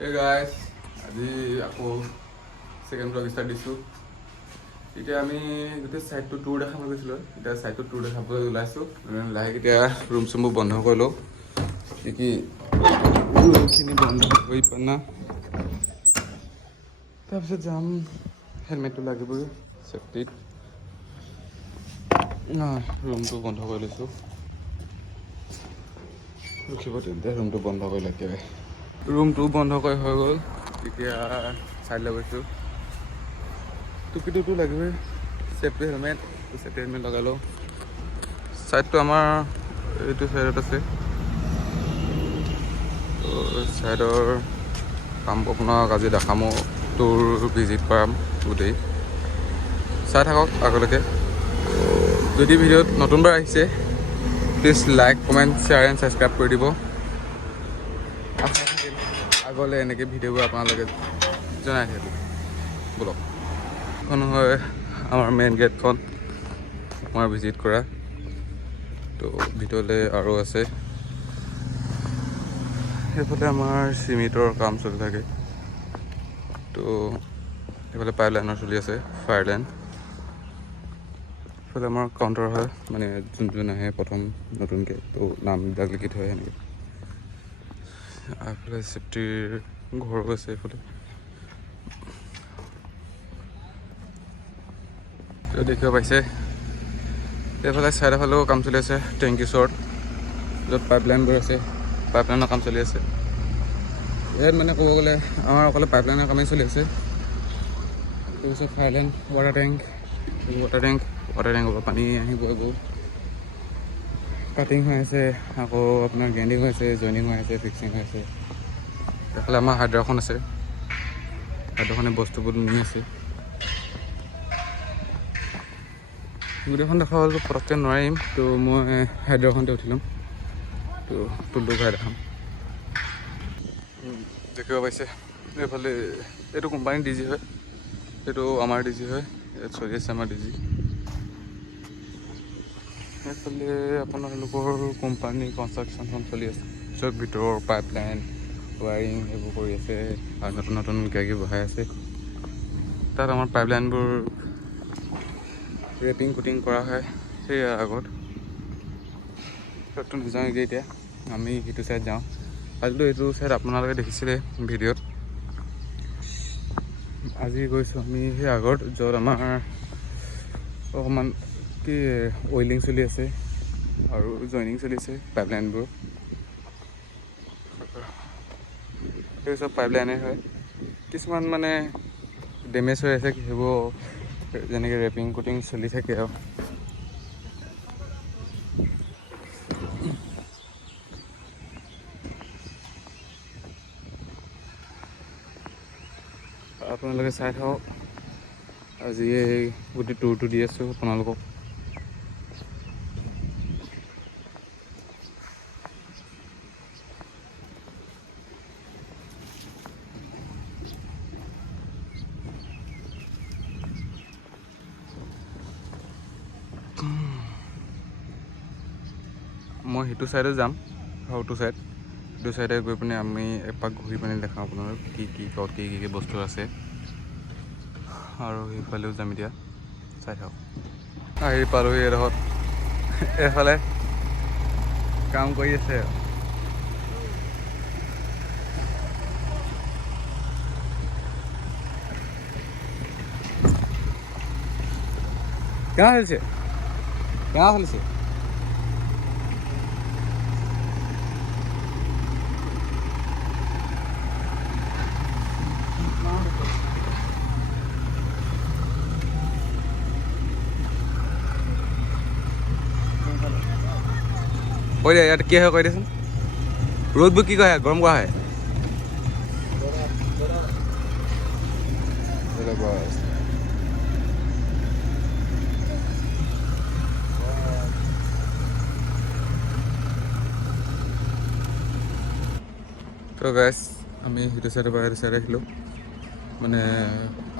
Hey guys, আজি আকৌ second blog start দিছোঁ। এতিয়া আমি গোটেই ছাইডটো টুৰ দেখাব গৈছিলোঁ। এতিয়া ছাইডটো টুৰ দেখাবলৈ ওলাইছোঁ। লাহেকৈ এতিয়া ৰুম চুমবোৰ বন্ধ কৰি লওঁ। কি ৰুমখিনি বন্ধ কৰি পিনে তাৰপিছত যাম। হেলমেটটো লাগিবই চেফটিত। ৰুমটো বন্ধ কৰি লৈছোঁ। ৰখিব তেন্তে ৰুমটো বন্ধ কৰিলে একেবাৰে। ৰুমটো বন্ধ কৰি হৈ গ'ল। এতিয়া চাইডলৈ গৈছোঁ। টুপিটোতো লাগিবই, চেফটি হেলমেট লগাই লওঁ। ছাইডটো আমাৰ এইটো ছাইডত আছে। ছাইডৰ কাম আপোনাক আজি দেখামো টুৰ ভিজিট কৰাম গোটেই। চাই থাকক আগলৈকে। যদি ভিডিঅ'ত নতুনবাৰ আহিছে please like, comment, share and subscribe কৰি দিব। আগলৈ এনেকৈ ভিডিঅ'বোৰ আপোনালোকে জনাই থাকিব। বলক, এইখন হয় আমাৰ মেইন গেটখন আমাৰ ভিজিট কৰা। তো ভিতৰলৈ আৰু আছে। সেইফালে আমাৰ চিমেণ্টৰ কাম চলি থাকে। তো এইফালে পাইপ লাইনৰ চলি আছে, ফায়াৰ লাইন। এইফালে আমাৰ কাউণ্টাৰ হয়, মানে যোন আহে প্ৰথম নতুনকৈ তো নামবিলাক লিখি থয় সেনেকৈ। এইফালে চেফটিৰ ঘৰো আছে। এইফালে দেখিব পাইছে। এইফালে ছাইডৰ ফালেও কাম চলি আছে, টেংকি ওচৰত য'ত পাইপলাইনবোৰ আছে, পাইপলাইনৰ কাম চলি আছে। ইয়াত মানে ক'ব গ'লে আমাৰ অকলে পাইপলাইনৰ কামেই চলি আছে। তাৰপিছত ফায়াৰ লাইন, ৱাটাৰ টেংকৰ পৰা পানী আহিব। এইবোৰ কাটিং হৈ আছে, আকৌ আপোনাৰ গ্ৰেণ্ডিং হৈ আছে, জইনিং হৈ আছে, ফিক্সিং হৈ আছে। এইফালে আমাৰ হাইড্ৰাখন আছে। হাইড্ৰাখনে বস্তুবোৰ নি আছে। গোটেইখন দেখা হ'লেতো পটককৈ নোৱাৰিম, তো মই হাইড্ৰাখনতে উঠি ল'ম। তো টুলটো ঘূৰাই দেখাম। দেখিব পাইছে এইফালে এইটো কোম্পানীৰ DG হয়, সেইটো আমাৰ DG হয়। ইয়াত চলি আছে আমাৰ DG। এইফালে আপোনালোকৰ কোম্পানী কনষ্ট্ৰাকশ্যনখন চলি আছে, চব ভিতৰৰ পাইপ লাইন ৱায়াৰিং এইবোৰ কৰি আছে আৰু নতুন নতুন কিবাকিবি বহাই আছে। তাত আমাৰ পাইপ লাইনবোৰ ৰেপিং কুটিং কৰা হয়। সেয়া আগত সেইটো নাযাওঁগৈ। এতিয়া আমি সেইটো ছাইড যাওঁ। আজিতো এইটো ছাইড আপোনালোকে দেখিছিলে ভিডিঅ'ত। আজি গৈছোঁ আমি সেই আগত, য'ত আমাৰ অকণমান কি অইলিং চলি আছে আৰু জইনিং চলি আছে পাইপলাইনবোৰ। সেই চব পাইপলাইনে হয়। কিছুমান মানে ডেমেজ হৈ আছে, সেইবোৰ যেনেকৈ ৰেপিং কুটিং চলি থাকে আৰু। আপোনালোকে চাই থাকক। আজি এই গোটেই টুৰটো দি আছোঁ আপোনালোকক। মই সেইটো ছাইডে যাম, সৌটো সেইটো ছাইডে গৈ পিনে আমি এপাক ঘূৰি পিনে দেখাওঁ আপোনালোক কি কি বস্তু আছে। আৰু সেইফালেও যাম এতিয়া, চাই থাকক। আহি পালোহি এডোখৰত। এইফালে কাম কৰি আছে। কেনা চলিছে? কেনা চলিছে? কৈ দিয়া ইয়াত কি হয়, কৈ দিয়াচোন। ৰ'দবোৰ কি কয়, গৰম কৰা হয়? তো গাইছ, আমি সেইটো ছাইডৰ পৰা সেইটো ছাইডে আহিলোঁ। মানে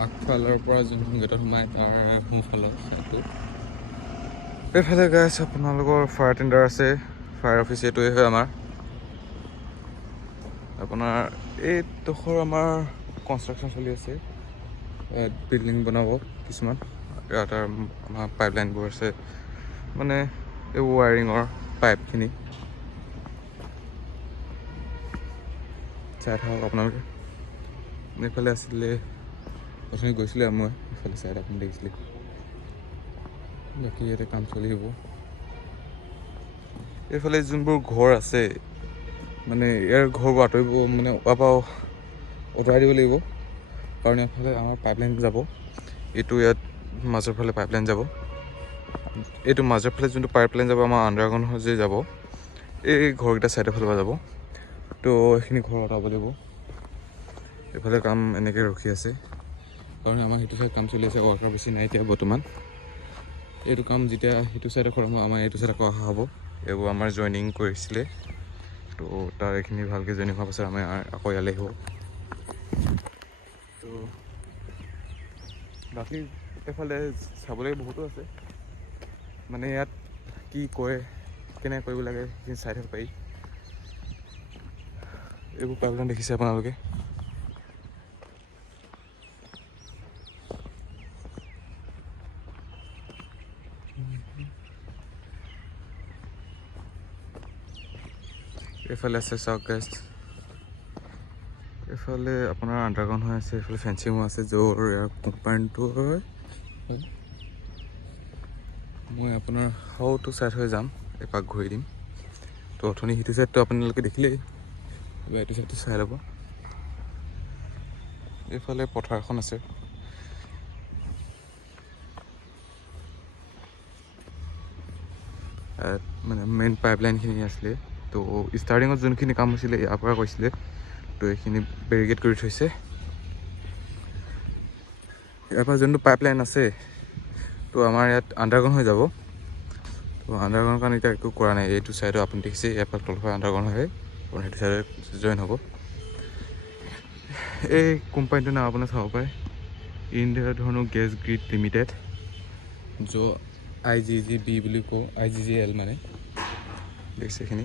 আগফালৰ পৰা যোনখন গেটত সোমাই তাৰ সোঁফালৰ ছাইডটো। এইফালে গাইছ আপোনালোকৰ ফায়াৰ টেণ্ডাৰ আছে, ফায়াৰ অফিচ এইটোৱে হয় আমাৰ। আপোনাৰ এইডোখৰ আমাৰ কনষ্ট্ৰাকশ্যন চলি আছে, বিল্ডিং বনাব কিছুমান। ইয়াত আমাৰ পাইপলাইনবোৰ আছে, মানে এই ৱায়াৰিঙৰ পাইপখিনি চাই থাকক আপোনালোকে। এইফালে আছিলে প্ৰথমে গৈছিলে, মই এইফালে চাইড আপুনি দেখিছিলে। বাকী ইয়াতে কাম চলি হ'ব। এইফালে যোনবোৰ ঘৰ আছে, মানে ইয়াৰ ঘৰবোৰ আঁতৰিব, মানে পৰা আঁতৰাই দিব লাগিব, কাৰণ এইফালে আমাৰ পাইপলাইন যাব। এইটো ইয়াত মাজৰ ফালে পাইপলাইন যাব, এইটো মাজৰ ফালে যোনটো পাইপলাইন যাব আমাৰ আণ্ডাৰগ্ৰাউণ্ড যে যাব, এই ঘৰকেইটা ছাইডৰ ফালৰ পৰা যাব। তো এইখিনি ঘৰ আঁতৰাব লাগিব। এইফালে কাম এনেকৈ ৰখি আছে, কাৰণ আমাৰ সেইটো চাইড কাম চলি আছে, ৱৰ্কাৰ বেছি নাই এতিয়া বৰ্তমান। এইটো কাম যেতিয়া সেইটো চাইডে কৰা হ'ব, আমাৰ এইটো চাইডে কৰা হ'ব। এইবোৰ আমাৰ জইনিং কৰিছিলে, তো তাৰ এইখিনি ভালকৈ জইনিং হোৱাৰ পাছত আমি আকৌ ইয়ালৈ আহিব। তো বাকী এইফালে চাবলৈ বহুতো আছে, মানে ইয়াত কি কৰে, কেনেকৈ কৰিব লাগে সেইখিনি চাই থাকিব পাৰি। এইবোৰ পাইপলাইন দেখিছে আপোনালোকে। এইফালে আছে চাওক গাইজ, এইফালে আপোনাৰ আণ্ডাৰগ্ৰাউণ্ড হৈ আছে, এইফালে ফেঞ্চিঙো আছে, য'ৰ ইয়াৰ কোম্পানীটো হয়। মই আপোনাৰ হাউটো চাইড হৈ যাম, এপাক ঘূৰি দিম। তো অথনি সিটো চাইডটো আপোনালোকে দেখিলেই, এইবাৰ এইটো চাইডটো চাই ল'ব। এইফালে পথাৰখন আছে, মানে মেইন পাইপলাইনখিনি আছিলে। তো ষ্টাৰ্টিঙত যোনখিনি কাম হৈছিলে ইয়াৰ পৰা কৈছিলে, তো এইখিনি বেৰিকেড কৰি থৈছে। ইয়াৰ পৰা যোনটো পাইপলাইন আছে, তো আমাৰ ইয়াত আণ্ডাৰগ্ৰাউণ্ড হৈ যাব। তো আণ্ডাৰগ্ৰাউণ্ড কাৰণে এতিয়া একো কৰা নাই। এইটো চাইডত আপুনি দেখিছে, ইয়াৰ পৰা তলৰ পৰা আণ্ডাৰগ্ৰাউণ্ড হয়, আপুনি সেইটো চাইডে জইন হ'ব। এই কোম্পানীটোৰ নাম আপোনাৰ চাব পাৰে, ইণ্ডিয়া ধৰণৰ গেছ গ্ৰিড লিমিটেড, য'ত IGGB বুলি কওঁ, IGGL মানে দেখিছে এইখিনি।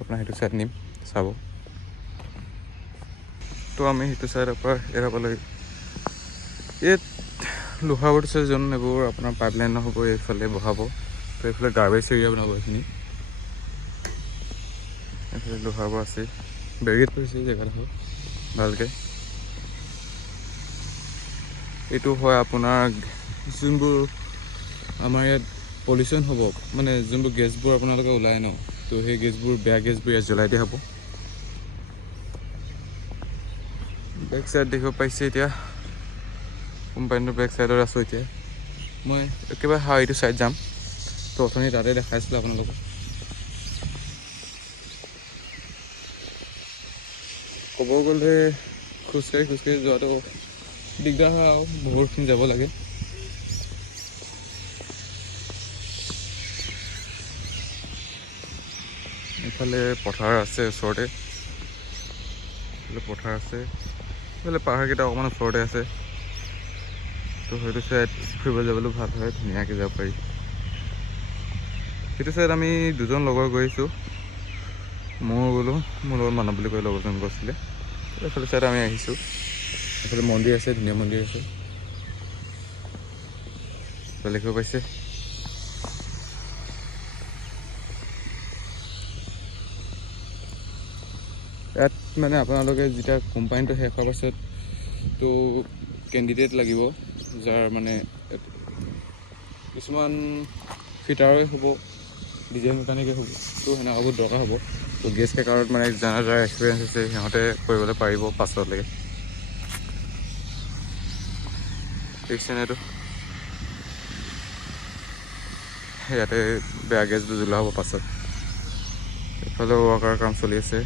আপোনাৰ সেইটো চাইড নিম চাব। তো আমি সেইটো চাইডৰ পৰা এৰাব লাগে। এই লোহাবোৰ যোন এইবোৰ আপোনাৰ পাইপলাইন হ'ব, এইফালে বহাব। তো এইফালে গাৰ্বেজ এৰিয়া বনাব এইখিনি। এইফালে লোহাবোৰ আছে, বেৰিকেড কৰিছে জেগাডোখৰ ভালকৈ। এইটো হয় আপোনাৰ যোনবোৰ আমাৰ ইয়াত পলিউশ্যন হ'ব, মানে যোনবোৰ গেছবোৰ আপোনালোকে ওলায় ন, তো সেই গেছবোৰ, বেয়া গেছবোৰ ইয়াত জ্বলাই দিয়া হ'ব। বেক চাইড দেখিব পাইছে, এতিয়া কোম্পানীটোৰ বেক চাইডত আছোঁ। এতিয়া মই একেবাৰে এইটো চাইড যাম, তো অথনি তাতে দেখাইছিলোঁ আপোনালোকক। ক'ব গ'লে খোজকাঢ়ি যোৱাটো দিগদাৰ হয়, আৰু বহুতখিনি যাব লাগে। এইফালে পথাৰ আছে ওচৰতে, এইফালে পথাৰ আছে, এইফালে পাহাৰকেইটা অকণমান ওচৰতে আছে। তো সেইটো চাইড ফুৰিবলৈ যাবলৈ ভাল হয়, ধুনীয়াকৈ যাব পাৰি। সেইটো চাইড আমি দুজন লগৰ গৈছোঁ, ময়ো গ'লোঁ, মোৰ লগত মানৱ বুলি কৈ লগৰজন গৈছিলে। এইফালে চাইড আমি আহিছোঁ। এইফালে মন্দিৰ আছে, ধুনীয়া মন্দিৰ আছে, দেখিব পাইছে। ইয়াত মানে আপোনালোকে যেতিয়া কোম্পানীটো শেষ হোৱাৰ পাছত তো কেণ্ডিডেট লাগিব, যাৰ মানে কিছুমান ফিটাৰে হ'ব, ডিজেল মেকানিকে হ'ব, তো সেনেকুৱাবোৰ দৰকাৰ হ'ব। তো গেছ ক্ৰেকাৰত মানে যাৰ এক্সপিৰিয়েঞ্চ আছে সিহঁতে কৰিবলৈ পাৰিব পাছলৈকে। দেখিছেনে এইটো, ইয়াতে বেয়া গেছবোৰ জ্বলোৱা হ'ব পাছত। এইফালে ৱৰ্কাৰ কাম চলি আছে।